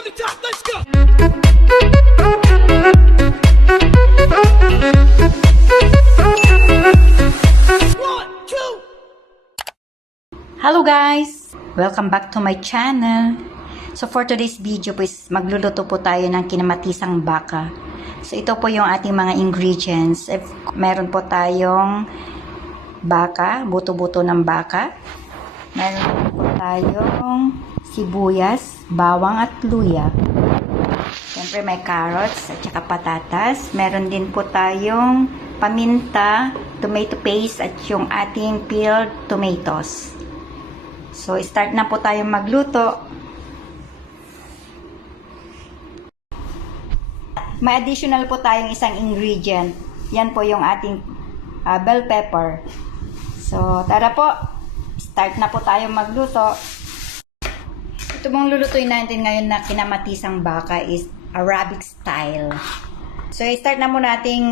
Hello guys! Welcome back to my channel. So for today's video po is magluluto po tayo ng kinamatisang baka. So ito po yung ating mga ingredients. If meron po tayong baka, buto-buto ng baka. Meron po tayong sibuyas, bawang at luya. Siyempre may carrots at saka patatas. Meron din po tayong paminta, tomato paste at yung ating peeled tomatoes. So, start na po tayong magluto. May additional po tayong isang ingredient. Yan po yung ating ah, bell pepper. So, tara po. Start na po tayong magluto. Ito mong lulutuin natin ngayon na kinamatisang baka is Arabic style. So, i-start na muna nating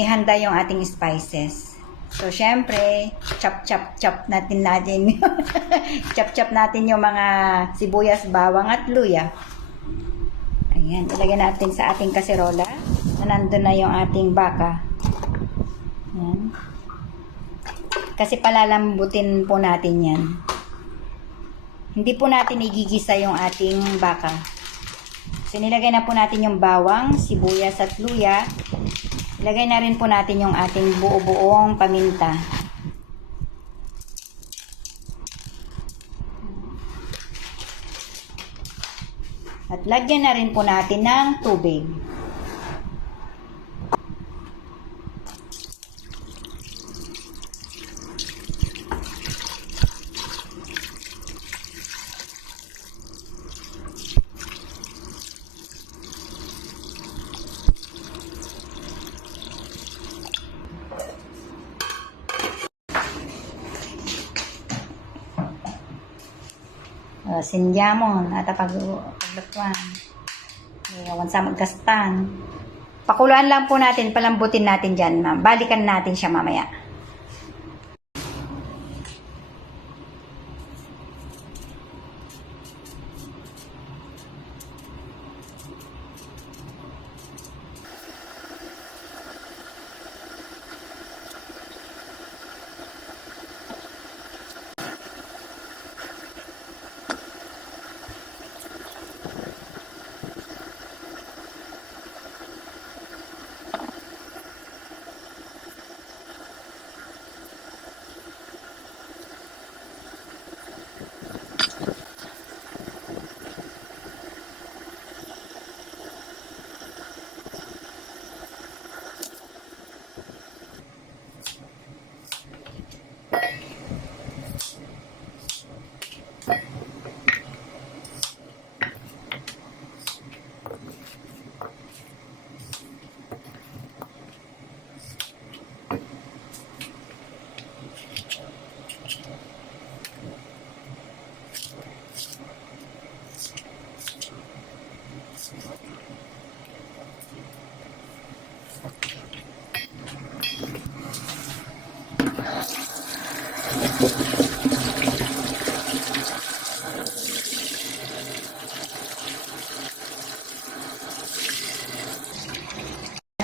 ihanda yung ating spices. So, syempre, chop, chop, chop natin natin. chop, chop natin yung mga sibuyas, bawang at luya. Ayan, ilagay natin sa ating kaserola na nandun na yung ating baka. Ayan. Kasi palalambutin po natin yan. Hindi po natin igigisa yung ating baka. So, nilagay na po natin yung bawang, sibuyas at luya. Ilagay na rin po natin yung ating buo-buong paminta. At lagyan na rin po natin ng tubig. Uh, sinjamon at pag paglatuan. Iwan sa magkastan. Pakuluan lang po natin, palambutin natin dyan, ma'am. Balikan natin siya mamaya.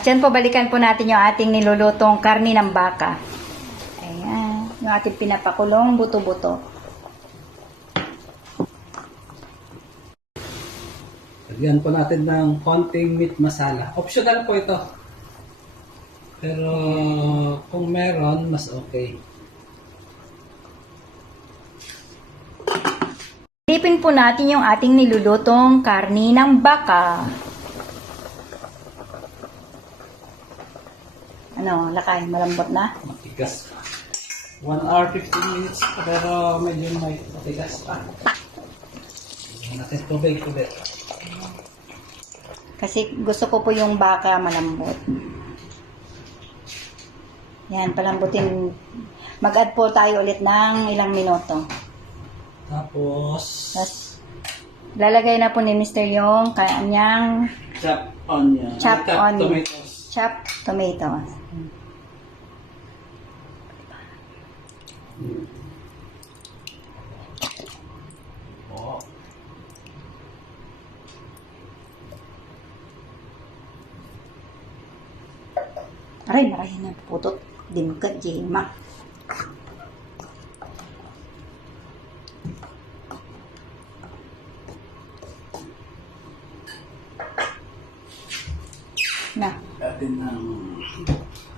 At yan po, balikan po natin yung ating nilulutong karni ng baka. Ayan. Yung ating pinapakulong buto-buto. Lagyan po natin ng konting meat masala. Optional po ito. Pero kung meron, mas okay. Tipin po natin yung ating nilulutong karni ng baka. Ano, lakay, malambot na? Matigas pa. 1 hour 15 minutes pa, pero medyo may matigas pa. Lagyan natin tubig ulit. Kasi gusto ko po yung baka malambot. Yan, palambutin. Mag-add po tayo ulit ng ilang minuto. Tapos, Tapos, lalagay na po ni Mr. yung kanyang chop onion. Chop Ay, onion. Tomatoes. chopped tomatoes. Oh. Aray, marahin na putot. Dimkat, jema.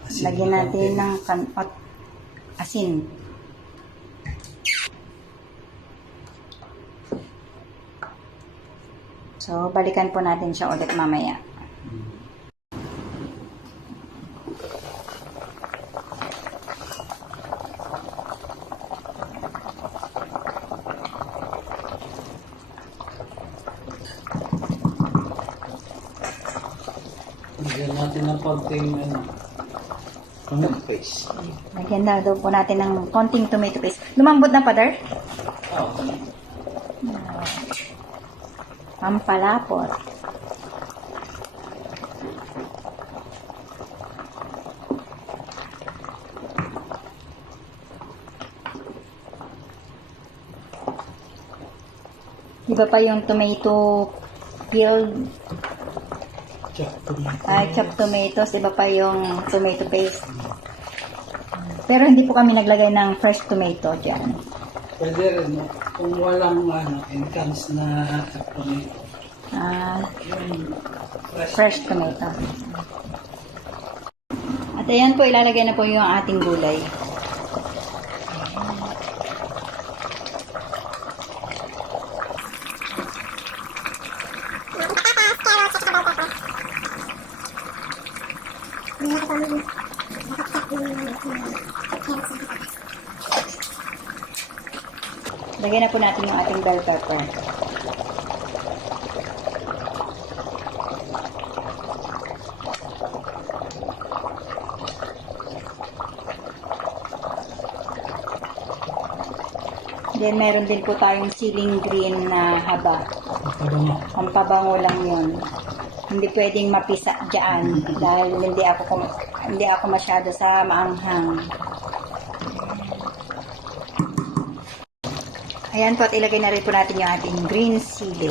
Asin lagyan na natin konti. ng kanot asin. So, balikan po natin siya ulit mamaya. Lagyan natin ng konting ano, tomato paste. Lagyan na daw po natin ng konting tomato paste. Lumambot na, Father? Oh, Pampalapot. Iba pa yung tomato peeled, chop tomato. ay chopped tomatoes, iba pa yung tomato paste. Pero hindi po kami naglagay ng fresh tomato dyan. Pwede rin, no? kung walang ano, encans na tomato. Ah, fresh. fresh tomato. At ayan po, ilalagay na po yung ating gulay. Lagyan na po natin yung ating bell pepper. Then, meron din po tayong ceiling green na haba. Ang pabango lang yun. Hindi pwedeng mapisa dyan dahil hindi ako hindi ako masyado sa maanghang. Ayan po at ilagay na rin po natin yung ating green chili.